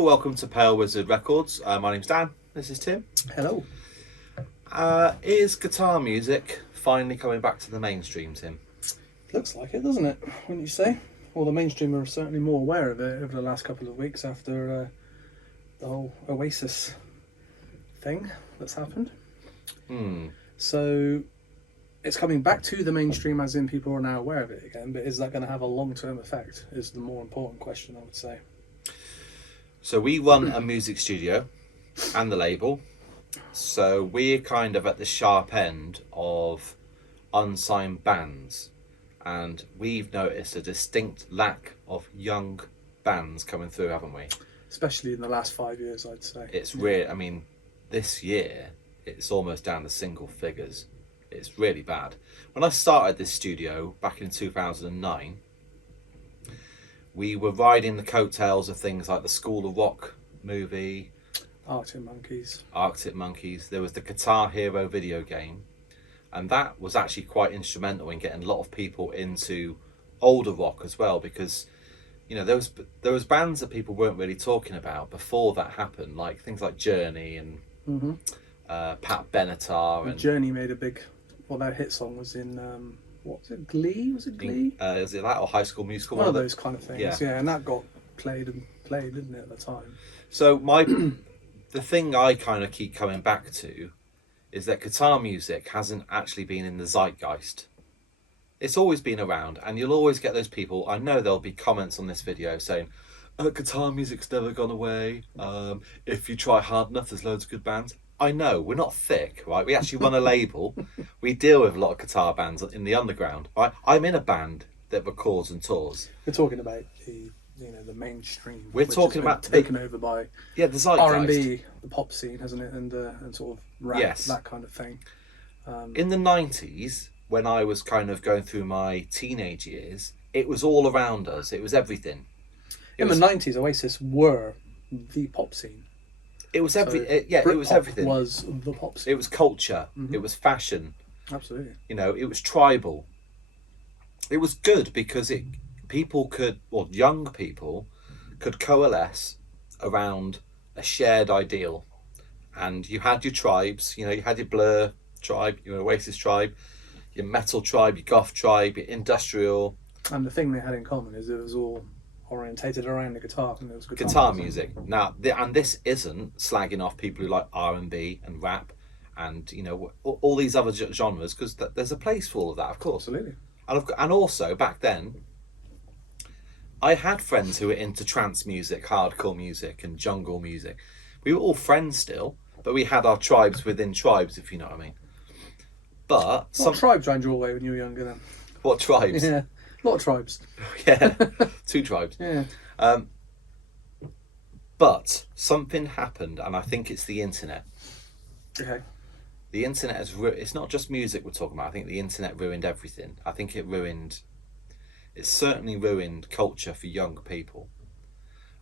Hello, welcome to Pale Wizard Records. My name's Dan. This is Tim. Hello. Is guitar music finally coming back to the mainstream, Tim? Looks like it, doesn't it? Wouldn't you say? Well, the mainstream are certainly more aware of it over the last couple of weeks after the whole Oasis thing that's happened. So it's coming back to the mainstream, as in people are now aware of it again. But is that going to have a long-term effect? Is the more important question, I would say. So we run a music studio and the label. So we're kind of at the sharp end of unsigned bands. And we've noticed a distinct lack of young bands coming through, haven't we? Especially in the last 5 years, I'd say. It's really, I mean, this year, it's almost down to single figures. It's really bad. When I started this studio back in 2009, we were riding the coattails of things like the School of Rock movie, Arctic Monkeys. There was the Guitar Hero video game, and that was actually quite instrumental in getting a lot of people into older rock as well, because you know there was bands that people weren't really talking about before that happened, like things like Journey and Pat Benatar. And Journey made a big, well, their hit song was in what was it, Glee? Was it Glee? Is it that or High School Musical? One of those kind of things. Yeah. And that got played, didn't it, at the time? So the thing I kind of keep coming back to is that guitar music hasn't actually been in the zeitgeist. It's always been around, and you'll always get those people. I know there'll be comments on this video saying, guitar music's never gone away. If you try hard enough, there's loads of good bands. I know, we're not thick, right? We actually run a label. We deal with a lot of guitar bands in the underground, right? I'm in a band that records and tours. We're talking about the mainstream. We're talking about taken over by the zeitgeist. R&B, the pop scene, hasn't it, and sort of rap, Yes. that kind of thing. In the 90s, when I was kind of going through my teenage years, it was all around us. It was everything. The 90s, Oasis were the pop scene. It was it was everything. Was the pop scene. It was culture. It was fashion. Absolutely. It was tribal. It was good because young people could coalesce around a shared ideal. And you had your tribes, you had your Blur tribe, your Oasis tribe, your metal tribe, your goth tribe, your industrial. And the thing they had in common is it was all orientated around the guitar, and it was guitar music. Now, and this isn't slagging off people who like R&B and rap and all these other genres, because there's a place for all of that, of course. Absolutely. And also back then, I had friends who were into trance music, hardcore music, and jungle music. We were all friends still, but we had our tribes within tribes, if you know what I mean. But what tribes ran your way when you were younger then? What tribes? Yeah, a lot of tribes. Yeah, 2 tribes. Yeah. But something happened, and I think it's the internet. Okay. The internet it's not just music we're talking about. I think the internet ruined everything. I think it certainly ruined culture for young people.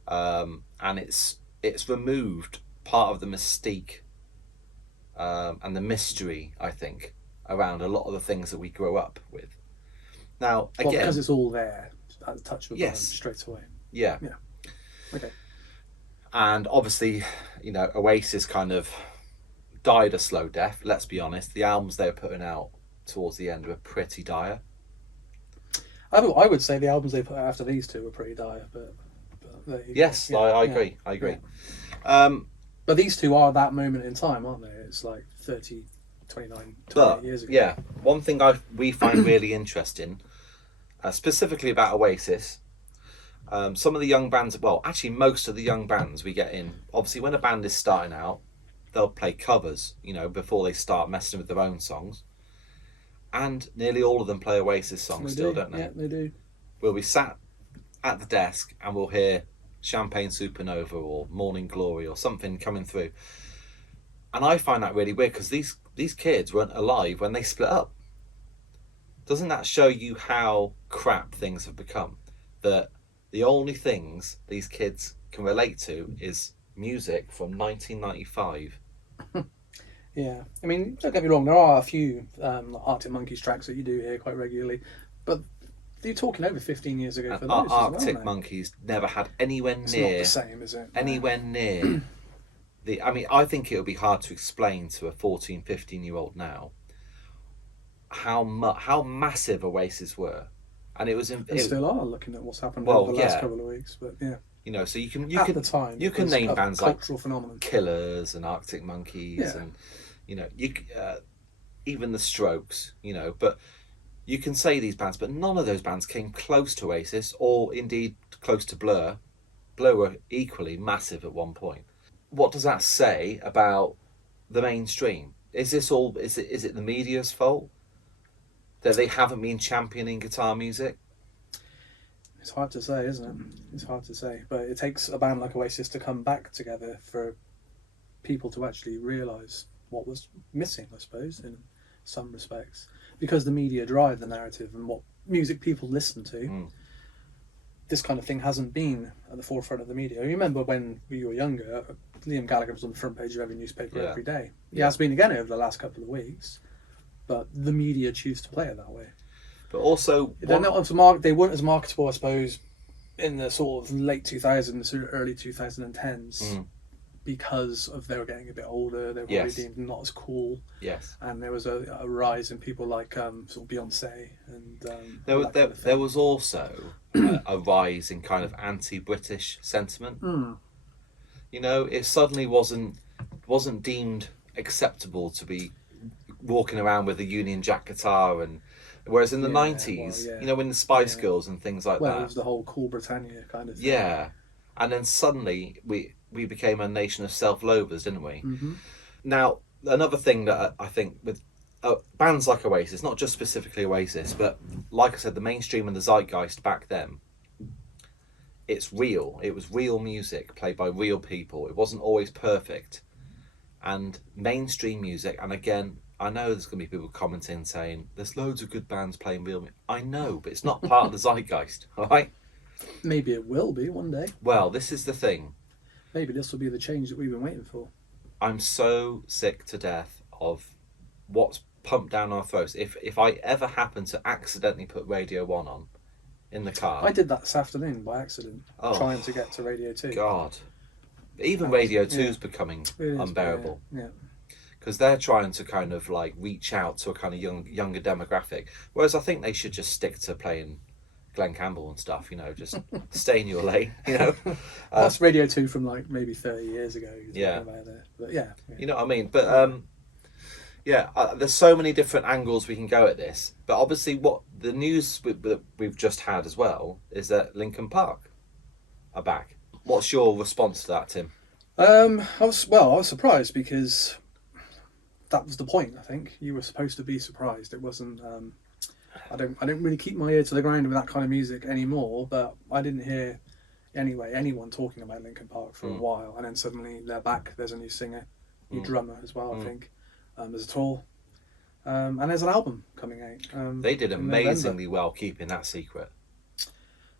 And it's removed part of the mystique and the mystery, I think, around a lot of the things that we grew up with. Now, again, because it's all there at the touch of a button yes, straight away. Yeah. Okay. And obviously, Oasis kind of died a slow death. Let's be honest. The albums they were putting out towards the end were pretty dire. I would say the albums they put out after these two were pretty dire, but yes, yeah, I agree. I agree. Yeah. But these two are that moment in time, aren't they? It's like 30, 29, 28 years ago. Yeah, one thing we find really interesting, specifically about Oasis, some of the young bands, well, actually most of the young bands we get in, obviously when a band is starting out, they'll play covers, before they start messing with their own songs. And nearly all of them play Oasis songs don't they? Yeah, they do. We'll be sat at the desk and we'll hear Champagne Supernova or Morning Glory or something coming through. And I find that really weird because these kids weren't alive when they split up. Doesn't that show you how crap things have become? That the only things these kids can relate to is music from 1995. Yeah, I mean, don't get me wrong, there are a few Arctic Monkeys tracks that you do hear quite regularly, but You're talking over 15 years ago And for those as Arctic well, now. Monkeys never had anywhere It's not near the same, is it? No. anywhere near the. I mean, I think it would be hard to explain to a 14, 15-year-old now how massive Oasis were, and it was in And still are, looking at what's happened well, over the last yeah. couple of weeks. But yeah, You know, so at the time, you it can was name a bands like cultural phenomenon. Killers and Arctic Monkeys Yeah. and even the Strokes, but you can say these bands, but none of those bands came close to Oasis or indeed close to Blur. Blur were equally massive at one point. What does that say about the mainstream? Is it the media's fault that they haven't been championing guitar music? It's hard to say, isn't it? It's hard to say, but it takes a band like Oasis to come back together for people to actually realise what was missing, I suppose, in some respects, because the media drive the narrative and what music people listen to. This kind of thing hasn't been at the forefront of the media. You remember when we were younger, Liam Gallagher was on the front page of every newspaper every day. He has been again over the last couple of weeks, but the media choose to play it that way. But also, They're not they weren't as marketable, I suppose, in the sort of late 2000s or early 2010s. Because of they were getting a bit older, they were probably deemed not as cool. Yes. And there was a rise in people like sort of Beyonce and there was also a rise in kind of anti-British sentiment. It suddenly wasn't deemed acceptable to be walking around with a Union Jack guitar, and whereas in the 90s, when the Spice Girls and things like that, it was the whole Cool Britannia kind of thing. Yeah, and then suddenly we became a nation of self-loathers, didn't we? Now, another thing that I think with bands like Oasis, not just specifically Oasis, but like I said, the mainstream and the zeitgeist back then, it's real. It was real music played by real people. It wasn't always perfect. And mainstream music, and again, I know there's going to be people commenting saying, there's loads of good bands playing real music. I know, but it's not part of the zeitgeist, all right? Maybe it will be one day. Well, this is the thing. Maybe this will be the change that we've been waiting for. I'm so sick to death of what's pumped down our throats. If I ever happen to accidentally put Radio 1 on in the car... I did that this afternoon by accident, trying to get to Radio 2. God. Even Radio 2 is becoming unbearable. Yeah. Because they're trying to kind of like reach out to a kind of younger demographic. Whereas I think they should just stick to playing Glenn Campbell and stuff, just stay in your lane, That's Radio 2 from like maybe 30 years ago. Yeah. About there. But yeah. You know what I mean? But there's so many different angles we can go at this. But obviously what the news that we've just had as well is that Linkin Park are back. What's your response to that, Tim? I was surprised because that was the point. I think you were supposed to be surprised. It wasn't. I don't really keep my ear to the ground with that kind of music anymore. But I didn't hear anyone talking about Linkin Park for a while, and then suddenly they're back. There's a new singer, new drummer as well. I think there's a tour, and there's an album coming out. They did amazingly well keeping that secret.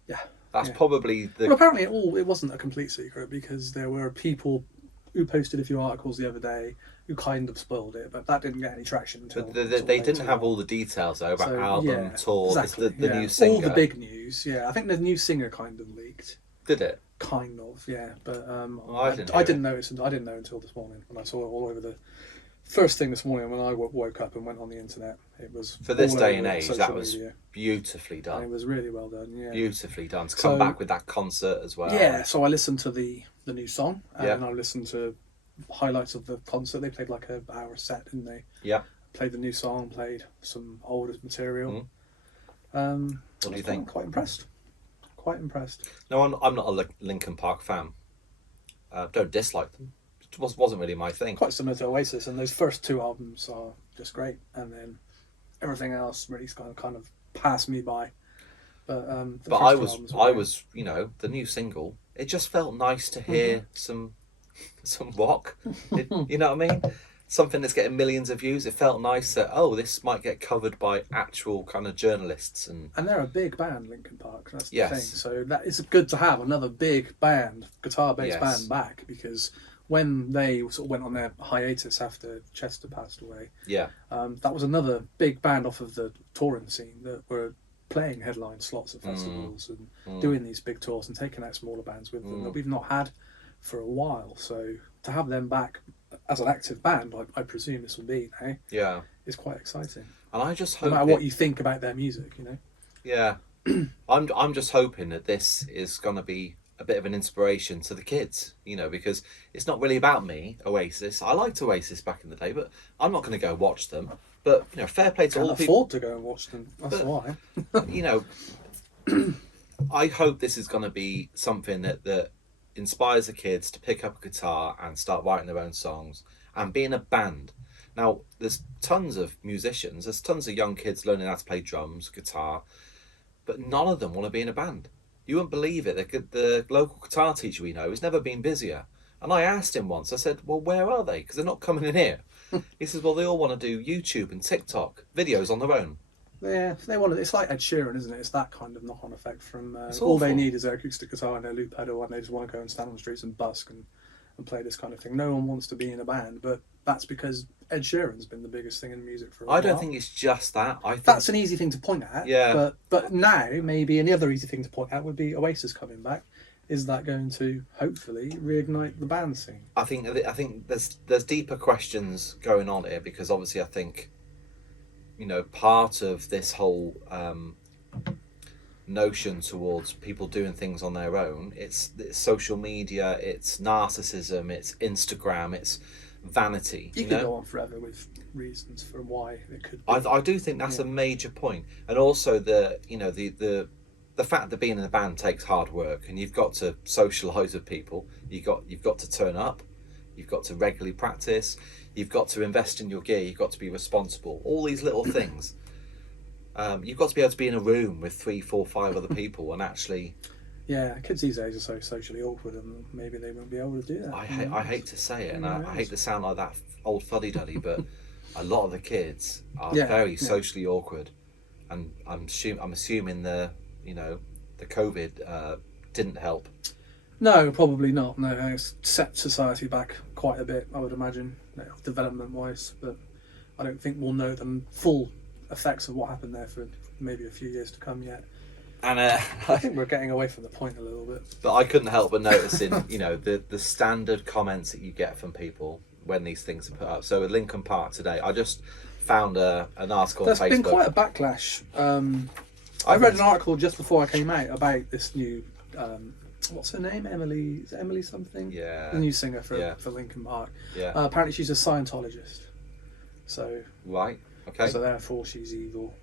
Yeah. That's probably the... Well, apparently it wasn't a complete secret because there were people who posted a few articles the other day who kind of spoiled it, but that didn't get any traction until... But they didn't have all the details though about album, tour, exactly, the new singer. All the big news, I think the new singer kind of leaked. Did it? Kind of, yeah. But I didn't notice. I didn't know until this morning when I saw it all over the... First thing this morning when I woke up and went on the internet, it was... For this day and age, that was beautifully done. And it was really well done, yeah. Beautifully done. To come back with that concert as well. Yeah, so I listened to the new song, and I listened to highlights of the concert. They played like an hour set, didn't they? Yeah. Played the new song, played some older material. What do you think? Quite impressed. Quite impressed. No, I'm not a Linkin Park fan. Don't dislike them. It wasn't really my thing. Quite similar to Oasis, and those first two albums are just great, and then everything else really kind of passed me by. But I was the new single. It just felt nice to hear some rock. You know what I mean? Something that's getting millions of views. It felt nice that this might get covered by actual kind of journalists and they're a big band, Linkin Park. That's the thing. So that it's good to have another big band, guitar-based band back, because when they sort of went on their hiatus after Chester passed away, that was another big band off of the touring scene that were playing headline slots at festivals and doing these big tours and taking out smaller bands with them that we've not had for a while. So to have them back as an active band, I presume this will be now, Yeah. is quite exciting. And I just No hope matter what you think about their music, you know. Yeah. I'm just hoping that this is going to be a bit of an inspiration to the kids, you know, because it's not really about me, Oasis. I liked Oasis back in the day, but I'm not going to go watch them. But, you know, fair play to all Can't the people. afford to go and watch them. That's why. You know, I hope this is going to be something that inspires the kids to pick up a guitar and start writing their own songs and be in a band. Now, there's tons of musicians, there's tons of young kids learning how to play drums, guitar, but none of them want to be in a band. You wouldn't believe it. The local guitar teacher we know has never been busier. And I asked him once, I said, well, where are they? Because they're not coming in here. He says, well, they all want to do YouTube and TikTok videos on their own. Yeah, they want it. It's like Ed Sheeran, isn't it? It's that kind of knock-on effect from It's all they awful. need is their acoustic guitar and their loop pedal, and they just want to go and stand on the streets and busk and play this kind of thing. No one wants to be in a band, but that's because Ed Sheeran's been the biggest thing in music for a while. I don't think it's just that. I think That's an easy thing to point at. Yeah. But now, maybe another easy thing to point out would be Oasis coming back. Is that going to hopefully reignite the band scene? I think there's deeper questions going on here, because obviously I think, you know, part of this whole notion towards people doing things on their own, it's social media, it's narcissism, it's Instagram, it's vanity. You You could know, go on forever with reasons for why it could be. I do think that's a major point, and also the fact that being in a band takes hard work, and you've got to socialise with people. You've got to turn up, you've got to regularly practice, you've got to invest in your gear, you've got to be responsible. All these little things. You've got to be able to be in a room with 3, 4, 5 other people and actually. Yeah, kids these days are so socially awkward, and maybe they won't be able to do that. I hate to say it, and I knows? hate to sound like that old fuddy duddy, but a lot of the kids are Yeah, very yeah. socially awkward, and I'm assuming the COVID didn't help. No, probably not. No, it's set society back quite a bit, I would imagine, development-wise. But I don't think we'll know the full effects of what happened there for maybe a few years to come yet. And I think we're getting away from the point a little bit. but I couldn't help but noticing, you know, the standard comments that you get from people when these things are put up. So with Linkin Park today, I just found an article There's on Facebook. been quite a backlash. I read an article just before I came out about this new, what's her name? Emily? Is it Emily something? Yeah. The new singer Yeah. for Linkin Park. Yeah. Apparently she's a Scientologist. So, Right. Okay. so therefore she's evil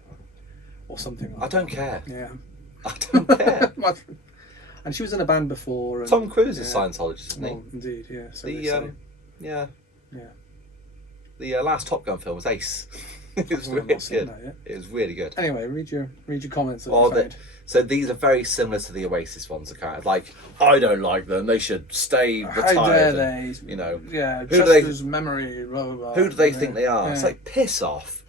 or something like I don't care. that. Yeah. I don't care. And she was in a band before. And, Tom Cruise is yeah. Scientologist, isn't he? Well, indeed, yeah. So they The say. yeah. Yeah. The last Top Gun film was ace. It was Well, I've really not seen good. that yet. It was really good. Anyway, read your comments that Oh, you found. So these are very similar to the Oasis ones. Kind of like, I don't like them. They should stay How dare retired. they? You know, Yeah, who do they- Chester's memory, blah, blah, blah. who do they Yeah. think they are? It's Yeah. like, piss off.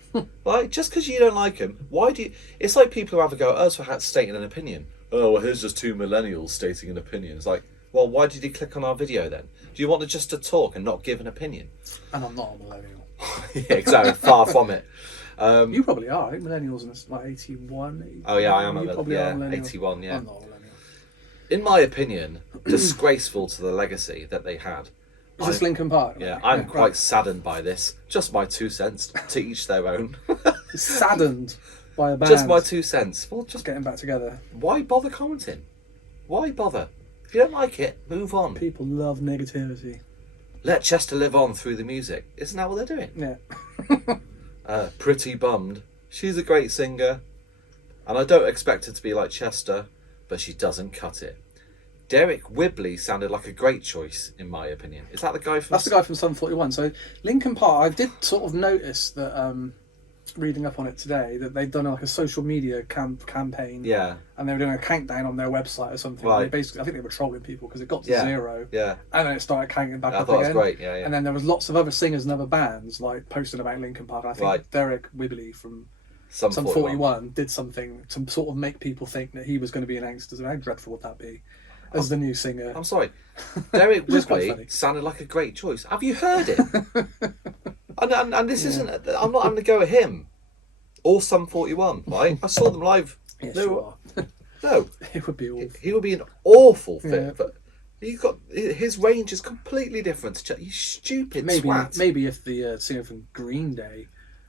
Like, just because you don't like them, why do you? It's like people who have a go at us for stating an opinion. Oh, well, here's just 2 millennials stating an opinion. It's like, well, why did you click on our video then? Do you want to just to talk and not give an opinion? And I'm not a millennial. Yeah, exactly. Far from it. You probably are. Millennials in like 81. Oh yeah, I am You a probably are a yeah, millennial. 81. Yeah. I'm not a millennial. In my opinion, disgraceful to the legacy that they had. Is this Linkin Park? Yeah, Right? I'm right. quite saddened by this. Just my 2 cents. To each their own. saddened by a band. Just my 2 cents. Well, just getting back together. why bother commenting? Why bother? If you don't like it, move on. People love negativity. Let Chester live on through the music. Isn't that what they're doing? Yeah. Pretty bummed. She's a great singer, and I don't expect her to be like Chester, but she doesn't cut it. Derek Whibley sounded like a great choice, in my opinion. Is that the guy from? That's the guy from Sum 41. So Linkin Park, I did sort of notice that, reading up on it today, that they'd done like a social media campaign. Yeah, And they were doing a countdown on their website or something. Right. They basically, I think they were trolling people because it got to Yeah. 0. yeah. And then it started counting back I up thought it again. was great. Yeah, yeah. And then there was lots of other singers and other bands like posting about Linkin Park. And I think Right. Derek Whibley from Some Some 41. 41 did something to sort of make people think that he was going to be announced as, how dreadful would that be, as the new singer. I'm sorry. Derek Which is quite Whibley funny. sounded like a great choice. Have you heard it? and this isn't. I'm not having to go at him. Or Sum 41, right? I saw them live Yes, No, you are. no, It would be awful. he would be an awful fit. Yeah. But you got his range is completely different. You stupid Maybe swat. maybe if the singer from Green Day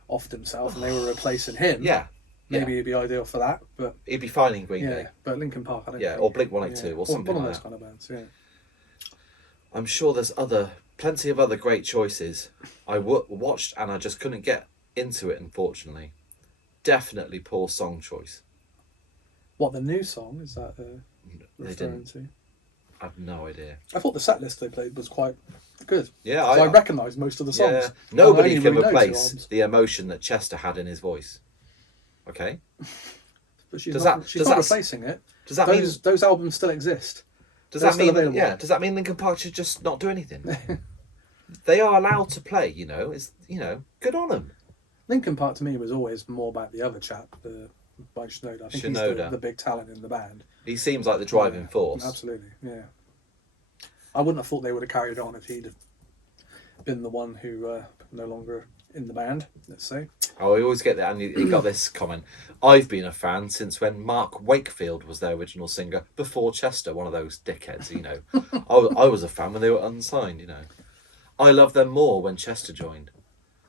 offed himself and they were replacing him, Yeah, maybe yeah. it'd be ideal for that. But He'd be fine in Green yeah, Day. but Linkin Park, I don't Yeah, think. or Blink-182 or something one of like those that. kind of bands. Yeah. I'm sure there's plenty of other great choices. I watched and I just couldn't get into it, unfortunately. Definitely poor song choice. What, the new song is that They referring didn't. to? I have no idea. I thought the set list they played was quite good. Yeah, So I recognised most of the songs. Yeah, nobody And I can only really know 2 replace albums. the emotion that Chester had in his voice. Okay, But she's Does not, that- she's does not that- replacing it. does that mean? Those albums still exist. Does they're that still mean? available. Yeah. Does that mean Linkin Park should just not do anything? They are allowed to play. It's good on them. Linkin Park to me was always more about the other chap, the Mike Shinoda. I think he's Shinoda. the big talent in the band. He seems like the driving Yeah, force. Absolutely, yeah. I wouldn't have thought they would have carried on if he'd have been the one who no longer in the band, let's say. Oh, I always get that, and he got this comment. I've been a fan since when Mark Wakefield was their original singer, before Chester, one of those dickheads, I was a fan when they were unsigned, I loved them more when Chester joined.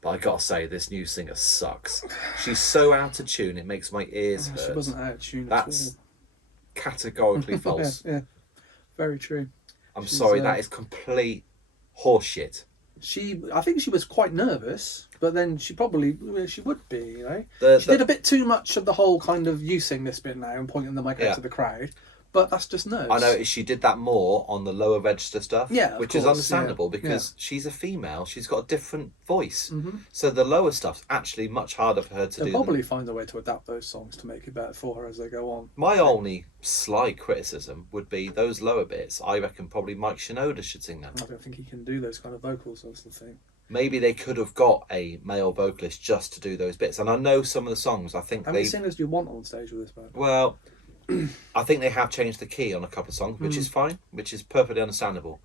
But I gotta say, this new singer sucks. She's so out of tune, it makes my ears hurt. She wasn't out of tune That's at categorically all. false. Yeah, very true. I'm She's, sorry, that is complete horseshit. I think she was quite nervous, but then she would be, The- She the- did a bit too much of the whole kind of you sing this bit now and pointing the mic Yeah. out to the crowd, but that's just nerves. I noticed she did that more on the lower register stuff, Yeah, of which is course, understandable yeah, because she's a female. She's got a different voice, Mhm. so the lower stuff's actually much harder for her to They'll do. probably find a way to adapt those songs to make it better for her as they go on. My only sly criticism would be those lower bits. I reckon probably Mike Shinoda should sing them. I don't think he can do those kind of vocals, that's the thing. Maybe they could have got a male vocalist just to do those bits. And I know some of the songs. I think How many singers do you want on stage with this band? Well, I think they have changed the key on a couple of songs, which is fine, which is perfectly understandable.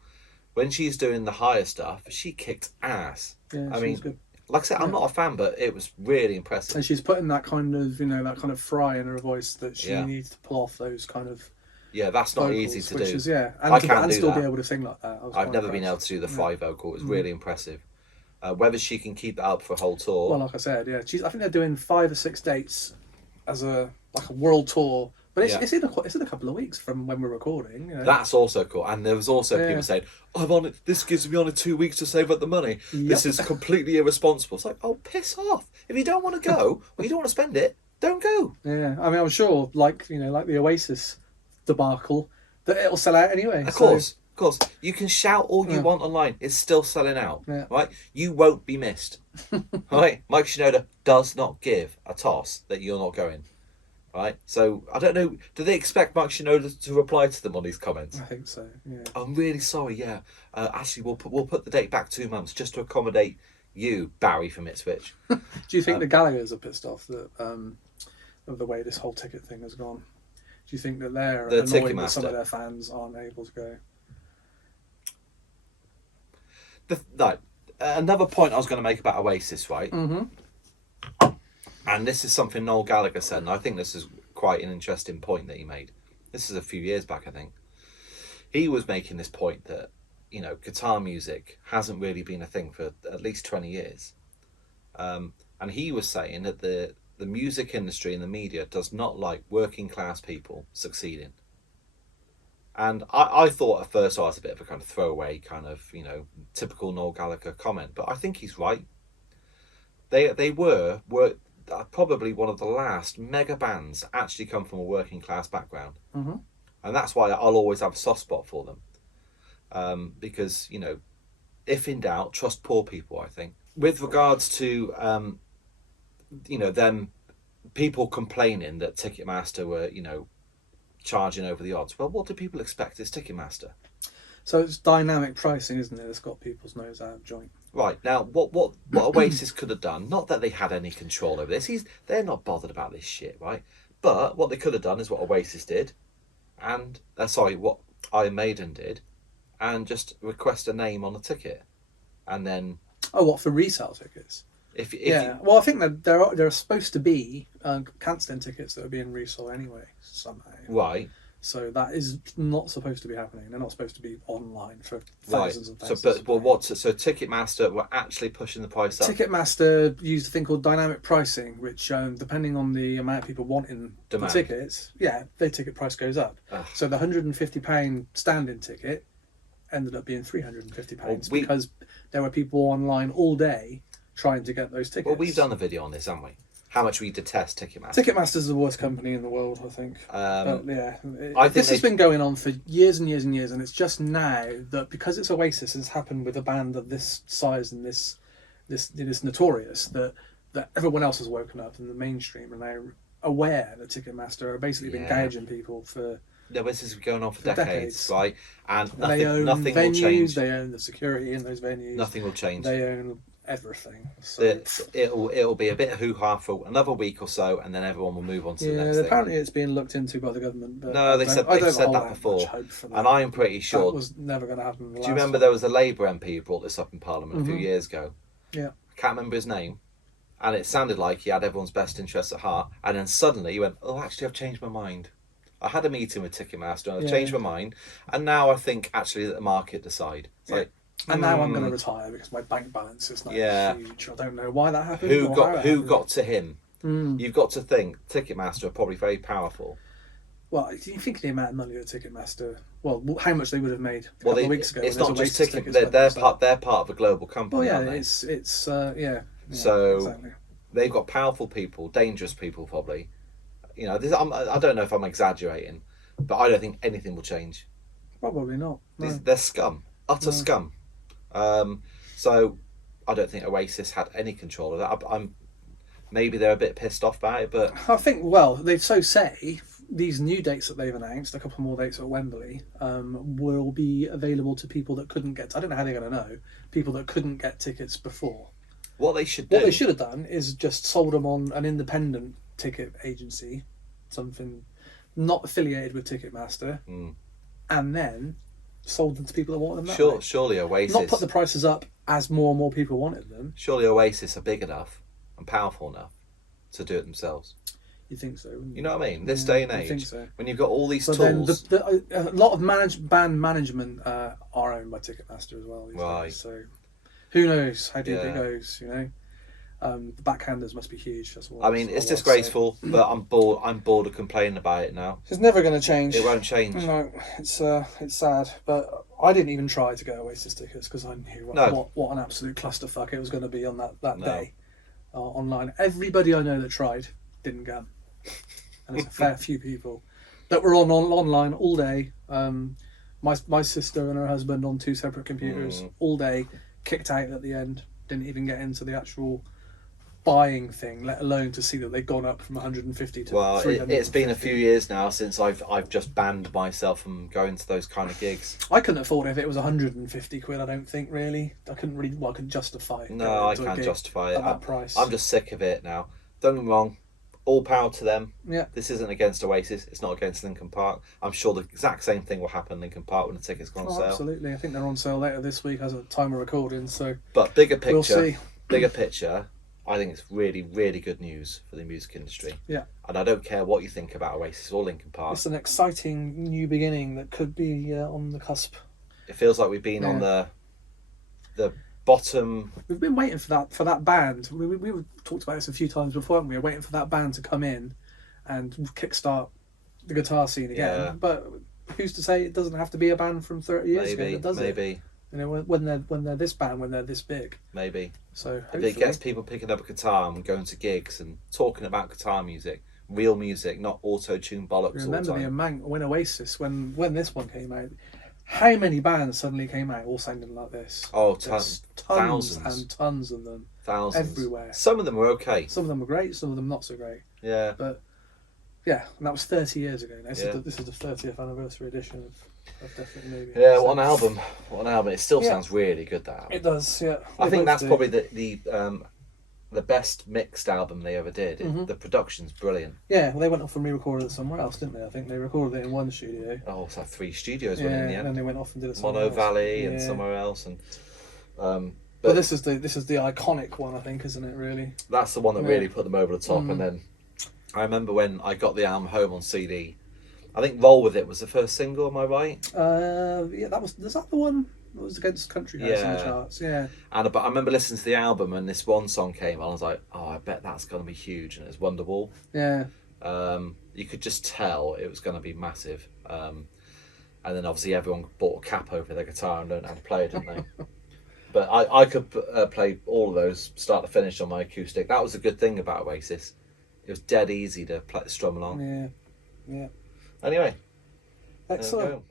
When she's doing the higher stuff, she kicked ass. Yeah, I she's mean, good. like I said, I'm not a fan, but it was really impressive. And she's putting that kind of fry in her voice that she Yeah. needs to pull off those kind of Yeah, that's not vocals, easy to which do. is, and I can't and do still that. be able to sing like that. I was I've quite never been able impressed. to do the fry vocal. It was really impressive. Whether she can keep that up for a whole tour. Well, like I said, I think they're doing 5 or 6 dates as a world tour, but it's in a couple of weeks from when we're recording. That's also cool. And there was also Yeah. people saying, I'm on it. This gives me only 2 weeks to save up the money. This is completely irresponsible. It's like, oh, piss off. If you don't want to go or you don't want to spend it, don't go. Yeah, I mean, I'm sure, like the Oasis debacle, that it'll sell out anyway. Of course. You can shout all you want online. It's still selling out. Yeah. Right? You won't be missed. Right? Mike Shinoda does not give a toss that you're not going. Right? So, I don't know. Do they expect Mike Shinoda to reply to them on these comments? I think so. Yeah. I'm really sorry, yeah. Actually, we'll put the date back 2 months just to accommodate you, Barry from Ipswich. Do you think the Gallaghers are pissed off that of the way this whole ticket thing has gone? Do you think that they're The annoyed that some Ticketmaster. of their fans aren't able to go? Another point I was going to make about Oasis, right? Mm-hmm. And this is something Noel Gallagher said, and I think this is quite an interesting point that he made. This is a few years back, I think. He was making this point that, guitar music hasn't really been a thing for at least 20 years. And he was saying that the music industry and the media does not like working class people succeeding. And I thought at first I was a bit of a kind of throwaway kind of, typical Noel Gallagher comment, but I think he's right. They were probably one of the last mega bands that actually come from a working class background. Mm-hmm. And that's why I'll always have a soft spot for them. Because, if in doubt, trust poor people, I think. With regards to, them people complaining that Ticketmaster were, charging over the odds. Well, what do people expect as Ticketmaster? So it's dynamic pricing, isn't it? It's got people's nose out of joint. Right, now, what Oasis could have done, not that they had any control over this, they're not bothered about this shit, right? But what they could have done is what Oasis did, and, what Iron Maiden did, and just request a name on a ticket. And then... Oh, what, for resale tickets? If Yeah, well, I think that there are supposed to be cancelling tickets that are being resold anyway somehow. right, So that is not supposed to be happening. They're not supposed to be online for right. thousands and So, thousands. but what? So Ticketmaster were actually pushing the price up. Ticketmaster used a thing called dynamic pricing, which depending on the amount of people wanting Demand. the tickets, their ticket price goes up. Ugh. So the £150 standing ticket ended up being £350 Well, because there were people online all day trying to get those tickets. Well, we've done a video on this, haven't we? How much we detest Ticketmaster. Ticketmaster's the worst company in the world, I think. But yeah, I think this has been going on for years and years and years, and it's just now that because it's Oasis, it's happened with a band of this size and this notorious that everyone else has woken up in the mainstream and they're aware that Ticketmaster are basically been gouging people for. No, this is going on for decades, right? And nothing, they own nothing venues, will change. They own the security in those venues. Nothing will change. They own everything. So. It'll be a bit of hoo-ha for another week or so, and then everyone will move on to the next thing. Apparently it's being looked into by the government. But no, they've said that before, and I'm pretty sure that was never going to happen. Do you remember there was a Labour MP who brought this up in Parliament a few years ago? Yeah, I can't remember his name, and it sounded like he had everyone's best interests at heart, and then suddenly he went, "Oh, actually, I've changed my mind. I had a meeting with Ticketmaster, and I've changed my mind, and now I think actually that the market decide." It's like. And now I'm going to retire because my bank balance is not huge. I don't know why that happened. Who got to him? You've got to think Ticketmaster are probably very powerful. Well, do you think the amount of money that Ticketmaster? Well, how much they would have made a couple of weeks ago? It's not just Ticketmaster. They're part of a global company. Well, aren't they? it's So exactly. They've got powerful people, dangerous people, probably. You know, I don't know if I'm exaggerating, but I don't think anything will change. Probably not. No. They're scum, utter scum. So I don't think Oasis had any control of that. Maybe they're a bit pissed off by it, but I think they so say these new dates that they've announced, a couple more dates at Wembley, will be available to people that couldn't get. I don't know how they're going to know people that couldn't get tickets before. What they should have done is just sold them on an independent ticket agency, something not affiliated with Ticketmaster, and then sold them to people that wanted them that way. Surely Oasis... Not put the prices up as more and more people wanted them. Surely Oasis are big enough and powerful enough to do it themselves. You think so, wouldn't you? You know what I mean? This day and age, I think so. when you've got all these but tools... Then a lot of band management are owned by Ticketmaster as well these days. So who knows how deep it goes, you know? The backhanders must be huge. That's what it's disgraceful, but I'm bored of complaining about it now. It's never going to change. It won't change. No, it's sad. But I didn't even try to get Oasis tickets because I knew what an absolute clusterfuck it was going to be on that day online. Everybody I know that tried didn't get them. And it's a fair few people that were online all day. My sister and her husband on 2 separate computers all day, kicked out at the end. Didn't even get into the actual buying thing, let alone to see that they've gone up from 150 to 350. It's been a few years now since I've just banned myself from going to those kind of gigs. I couldn't afford it if it was 150 quid. I don't think really. I couldn't really. Well, I could justify it. No, I can't justify it at that price. I'm just sick of it now. Don't get me wrong. All power to them. Yeah. This isn't against Oasis. It's not against Linkin Park. I'm sure the exact same thing will happen in Linkin Park when the tickets go on sale. Absolutely. I think they're on sale later this week as a time of recording. So. But bigger picture. We'll see. Bigger picture. I think it's really, really good news for the music industry. Yeah. And I don't care what you think about Oasis or Linkin Park. It's an exciting new beginning that could be on the cusp. It feels like we've been on the bottom. We've been waiting for that band. We talked about this a few times before, haven't we? We're waiting for that band to come in and kickstart the guitar scene again. Yeah. But who's to say it doesn't have to be a band from 30 years ago that does it? Maybe. You know, when they're this band, when they're this big. Maybe. So if it gets people picking up a guitar and going to gigs and talking about guitar music, real music, not auto-tune bollocks. Remember the amount when Oasis, when this one came out, how many bands suddenly came out all sounding like this? Oh, tons thousands and tons of them. Thousands. Everywhere. Some of them were okay. Some of them were great, some of them not so great. Yeah. But yeah, and that was 30 years ago. Now this is the 30th anniversary edition of Definitely Maybe. Yeah, what an album! What an album! It still sounds really good. That album. It does. Yeah. I think that's probably the best mixed album they ever did. The production's brilliant. Yeah, well, they went off and re-recorded it somewhere else, didn't they? I think they recorded it in one studio. Oh, it's like 3 studios went in the end. And then they went off and did it somewhere Mono else. Valley and somewhere else, and But this is the iconic one, I think, isn't it? Really. That's the one that Yeah. really put them over the top. And then I remember when I got the album home on CD. I think "Roll With It" was the first single. Am I right? Yeah, that was. Is that the one that was against Country House in the Yeah. charts? Yeah. But I remember listening to the album and this one song came on. I was like, oh, I bet that's going to be huge. And it was Wonderwall. Yeah. You could just tell it was going to be massive. And then obviously everyone bought a cap over their guitar and learned how to play it, didn't they? But I could play all of those start to finish on my acoustic. That was a good thing about Oasis. It was dead easy to strum along. Yeah. Yeah. Anyway, there we Excellent. go.